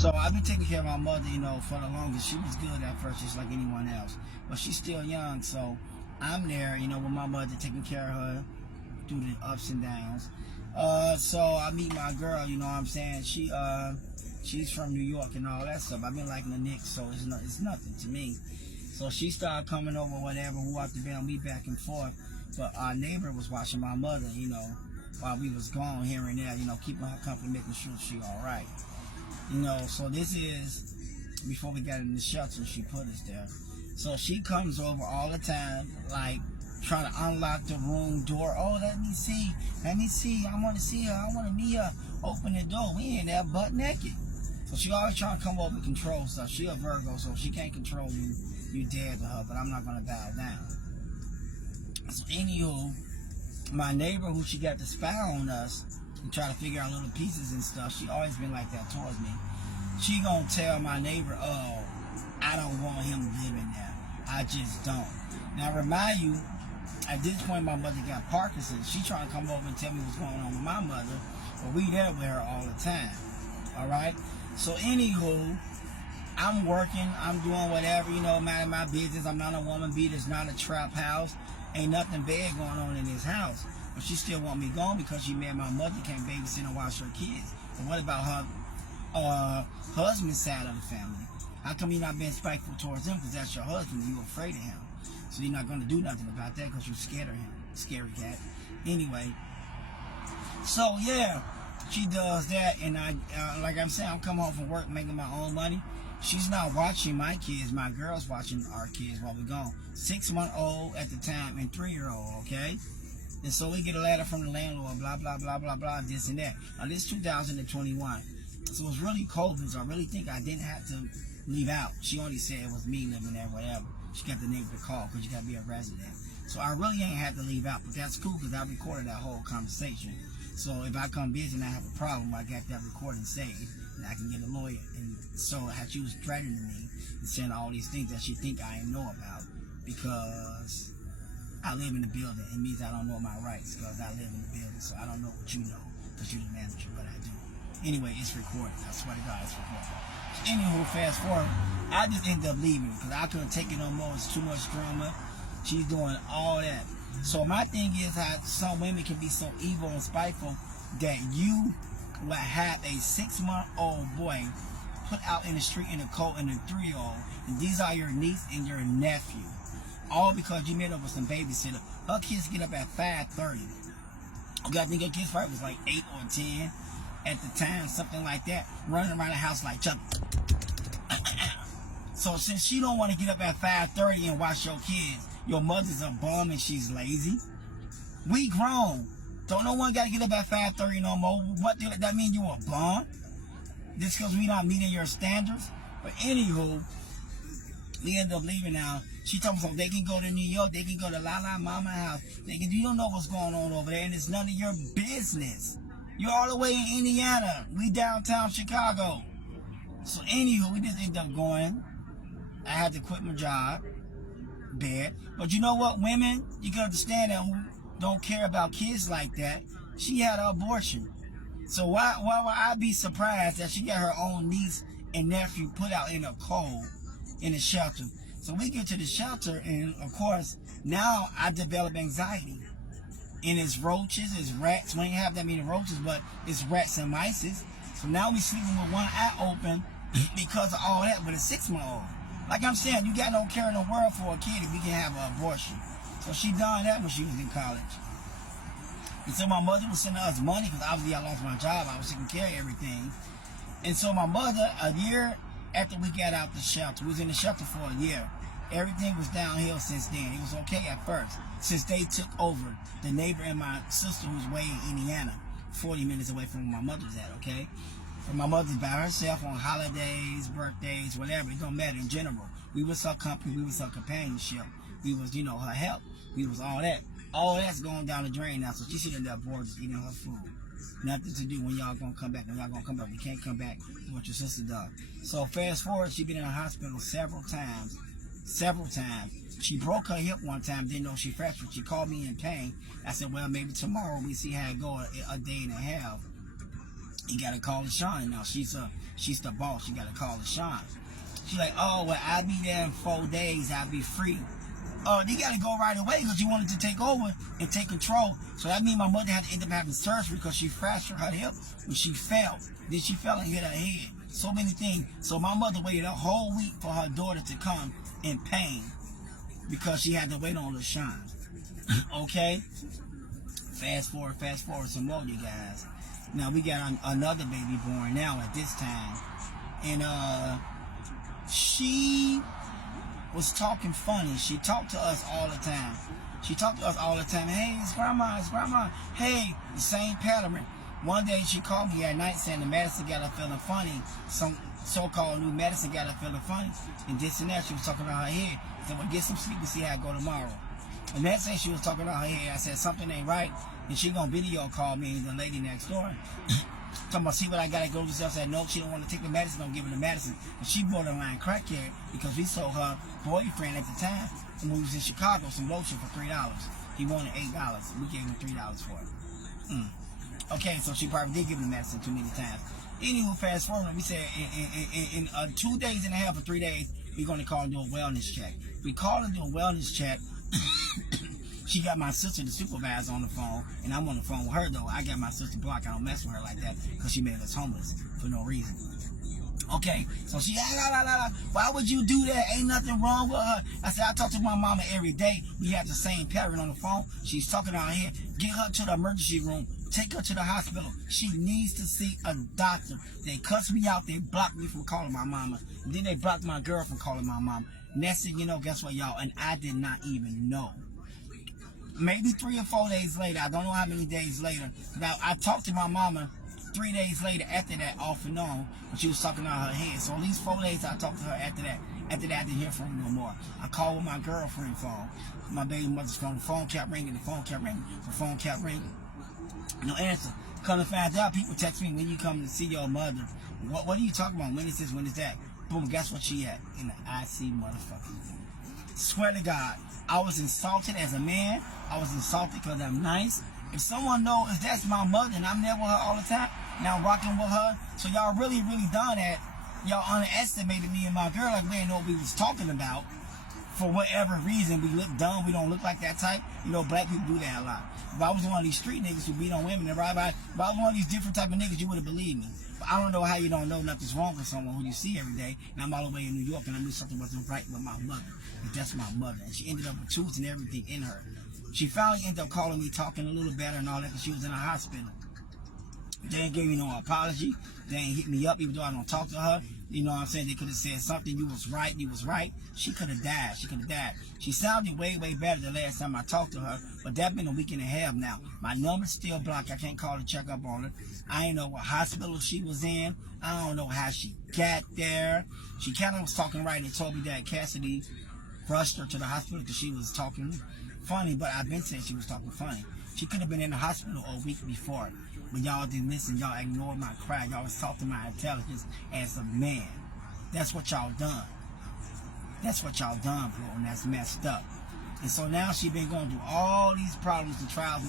So I've been taking care of my mother, for the longest. She was good at first, just like anyone else. But she's still young, so I'm there, with my mother, taking care of her through the ups and downs. So I meet my girl, you know what I'm saying? She's from New York and all that stuff. I've been liking the Knicks, so it's nothing to me. So she started coming over, whatever, who out the band, we back and forth. But our neighbor was watching my mother, while we was gone here and there, keeping her company, making sure she all right. So this is before we got in the shelter, she put us there. So she comes over all the time, like trying to unlock the room door. Oh, let me see, I want to see her, I want to meet her. Open the door, we in there butt naked. So she always trying to come over and control stuff. She a Virgo, so she can't control you. You dead to her, but I'm not gonna bow down. So anywho, my neighbor who she got to spy on us and try to figure out little pieces and stuff, she always been like that towards me. She gonna tell my neighbor, oh, I don't want him living there. I just don't. Now remind you, at this point my mother got Parkinson's. She trying to come over and tell me what's going on with my mother, but we there with her all the time. Alright? So anywho, I'm working, I'm doing whatever, minding my business. I'm not a woman beat, it's not a trap house. Ain't nothing bad going on in this house. But she still want me gone because she mad my mother can't babysit and watch her kids. But what about her husband's side of the family? How come you're not being spiteful towards him? Because that's your husband and you're afraid of him. So you're not going to do nothing about that because you're scared of him. Scary cat. Anyway. So yeah, she does that. And I, like I'm saying, I'm coming home from work making my own money. She's not watching my kids. My girl's watching our kids while we're gone. 6-month-old at the time and 3-year-old, okay? And so we get a letter from the landlord, blah, blah, blah, blah, blah, this and that. Now, this is 2021. So it's really COVID, so I really think I didn't have to leave out. She only said it was me living there, whatever. She got the neighbor to call because you got to be a resident. So I really ain't had to leave out, but that's cool because I recorded that whole conversation. So if I come visit and I have a problem, I got that recording saved, and I can get a lawyer. And so how she was threatening me and saying all these things that she think I ain't know about because I live in the building. It means I don't know my rights because I live in the building, so I don't know what you know because you're the manager, but I do. Anyway, it's recorded. I swear to God, it's recorded. So anywho, fast forward, I just ended up leaving because I couldn't take it no more. It's too much drama. She's doing all that. So my thing is how some women can be so evil and spiteful that you will have a 6-month-old boy put out in the street in a coat and a 3-year-old, and these are your niece and your nephew, all because you met up with some babysitter. Her kids get up at 5:30. You gotta think her kids probably was like 8 or 10 at the time, something like that, running around the house like Chuck. So since she don't want to get up at 5:30 and watch your kids, your mother's a bum and she's lazy. We grown. Don't no one got to get up at 5:30 no more. What that mean? You a bum? Just because we not meeting your standards? But anywho, we end up leaving now. She told me so they can go to New York, they can go to La La Mama house. You don't know what's going on over there, and it's none of your business. You're all the way in Indiana. We downtown Chicago. So anywho, we just ended up going. I had to quit my job. Bad. But you know what, women, you can understand that who don't care about kids like that. She had an abortion. So why would I be surprised that she got her own niece and nephew put out in a cold in a shelter? So we get to the shelter, and of course, now I develop anxiety. And it's roaches, it's rats. We ain't have that many roaches, but it's rats and mice. So now we sleeping with one eye open because of all that with a 6-month-old. Like I'm saying, you got no care in the world for a kid if we can have an abortion. So she done that when she was in college. And so my mother was sending us money because obviously I lost my job. I was taking care of everything. And so my mother, a year after we got out the shelter, we was in the shelter for a year. Everything was downhill since then. It was okay at first. Since they took over, the neighbor and my sister who's way in Indiana, 40 minutes away from where my mother's at, okay? And my mother's by herself on holidays, birthdays, whatever. It don't matter in general. We was her company. We was her companionship. We was, her help. We was all that. All that's going down the drain now. So she's sitting there bored just eating her food. Nothing to do when y'all gonna come back. When y'all gonna come back, we can't come back what your sister does. So fast forward, she been in the hospital several times. She broke her hip one time, didn't know she fractured. She called me in pain. I said, well, maybe tomorrow we see how it go a day and a half. You gotta call Sean now. She's She's the boss. She got to call LaShawn. She's like, oh, well, I'll be there in 4 days. I'll be free. Oh, you got to go right away because you wanted to take over and take control. So that means my mother had to end up having surgery because she fractured her hip when she fell. Then she fell and hit her head. So many things. So my mother waited a whole week for her daughter to come in pain because she had to wait on LaShawn. Okay? Fast forward some more, you guys. Now we got another baby born now at this time. And she was talking funny. She talked to us all the time. Hey, it's grandma. Hey, the same pattern. One day she called me at night saying the medicine got her feeling funny. Some so-called new medicine got her feeling funny. And this and that, she was talking about her head. I said, well, get some sleep and see how I go tomorrow. And that day she was talking about her head. I said, something ain't right. And she gonna video call me, the lady next door. Talking about, see what I gotta go to. I said, no, she don't want to take the medicine, don't give her the medicine. And she borderline crackhead because we sold her boyfriend at the time when we was in Chicago some lotion for $3. He wanted $8. We gave him $3 for it. Okay, so she probably did give him the medicine too many times. Anywho, fast forward, we said in 2 days and a half or 3 days, we're gonna call and do a wellness check. We called and do a wellness check. She got my sister, the supervisor, on the phone, and I'm on the phone with her, though. I got my sister blocked. I don't mess with her like that because she made us homeless for no reason. Okay, so she, why would you do that? Ain't nothing wrong with her. I said, I talk to my mama every day. We have the same pattern on the phone. She's talking out here. Get her to the emergency room. Take her to the hospital. She needs to see a doctor. They cussed me out. They blocked me from calling my mama. And then they blocked my girl from calling my mama. Next thing you know, guess what, y'all? And I did not even know. Maybe 3 or 4 days later, I don't know how many days later. Now, I talked to my mama 3 days later after that, off and on, when she was talking out her head. So at least 4 days I talked to her after that. After that, I didn't hear from her no more. I called with my girlfriend phone. My baby mother's phone. The phone kept ringing. The phone kept ringing. No answer. Come to find out, people text me, when you come to see your mother. What are you talking about? When is this? When is that? Boom, guess what she at? In the IC motherfucking. Swear to God, I was insulted as a man. I was insulted because I'm nice. If someone knows that's my mother and I'm there with her all the time, now I'm rocking with her, so y'all really done that. Y'all underestimated me and my girl like we didn't know what we was talking about. For whatever reason, we look dumb. We don't look like that type. You know, black people do that a lot. If I was one of these street niggas who beat on women, if I was one of these different type of niggas, you would have believed me. But I don't know how you don't know nothing's wrong with someone who you see every day. And I'm all the way in New York, and I knew something wasn't right with my mother. But that's my mother, and she ended up with tools and everything in her. She finally ended up calling me, talking a little better and all that, because she was in a hospital. They ain't gave me no apology. They ain't hit me up, even though I don't talk to her. You know what I'm saying? They could have said something. You was right. She could have died. She sounded way better the last time I talked to her, but that's been a week and a half now. My number's still blocked. I can't call to check up on her. I ain't know what hospital she was in. I don't know how she got there. She kind of was talking right and told me that Cassidy rushed her to the hospital because she was talking funny, but I've been saying she was talking funny. She could have been in the hospital a week before. But y'all didn't listen. Y'all ignored my cry. Y'all insulted my intelligence as a man. That's what y'all done. Bro, and that's messed up. And so now she been going through all these problems and trials and